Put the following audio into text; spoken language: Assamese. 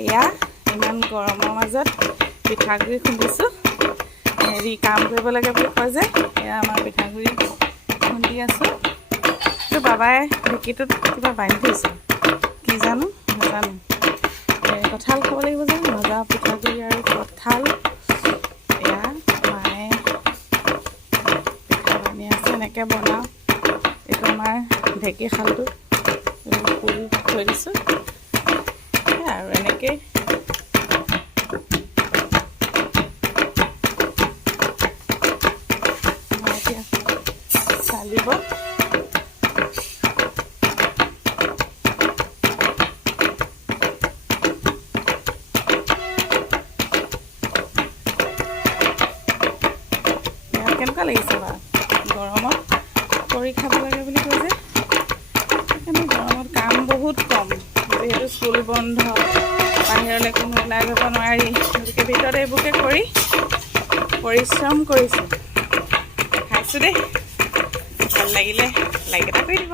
এয়া ইমান গৰমৰ মাজত পিঠাগুড়ি খুন্দিছোঁ। হেৰি কাম কৰিব লাগে বুলি কয় যে, এয়া আমাৰ পিঠাগুড়ি খুন্দি আছোঁ। তো বাবাই ঢেঁকীটোত কিবা বান্ধি থৈছোঁ, কি জানো নাজানো। কঁঠাল খাব লাগিব যে, ভজা পিঠাগুড়ি আৰু কঁঠাল। এয়া মায়ে পিঠা বানি আছে, এনেকৈ বনাওঁ। এইটো আমাৰ ঢেঁকী শালটো পুৰি থৈ দিছোঁ আৰু এনেকেই এতিয়া চালিব। কেনেকুৱা লাগিছে বাৰু? গৰমত কৰি খাব লাগে বুলি কৈ যে, সেইকাৰণে গৰমত কাম বহুত কম। যিহেতু স্কুল বন্ধ, বাহিৰলৈ কোনো ওলাই যাব নোৱাৰি, গতিকে ভিতৰত এইবোৰকে কৰি পৰিশ্ৰম কৰিছোঁ। খাইছোঁ দেই, ভাল লাগিলে লাইক এটা কৰি দিব।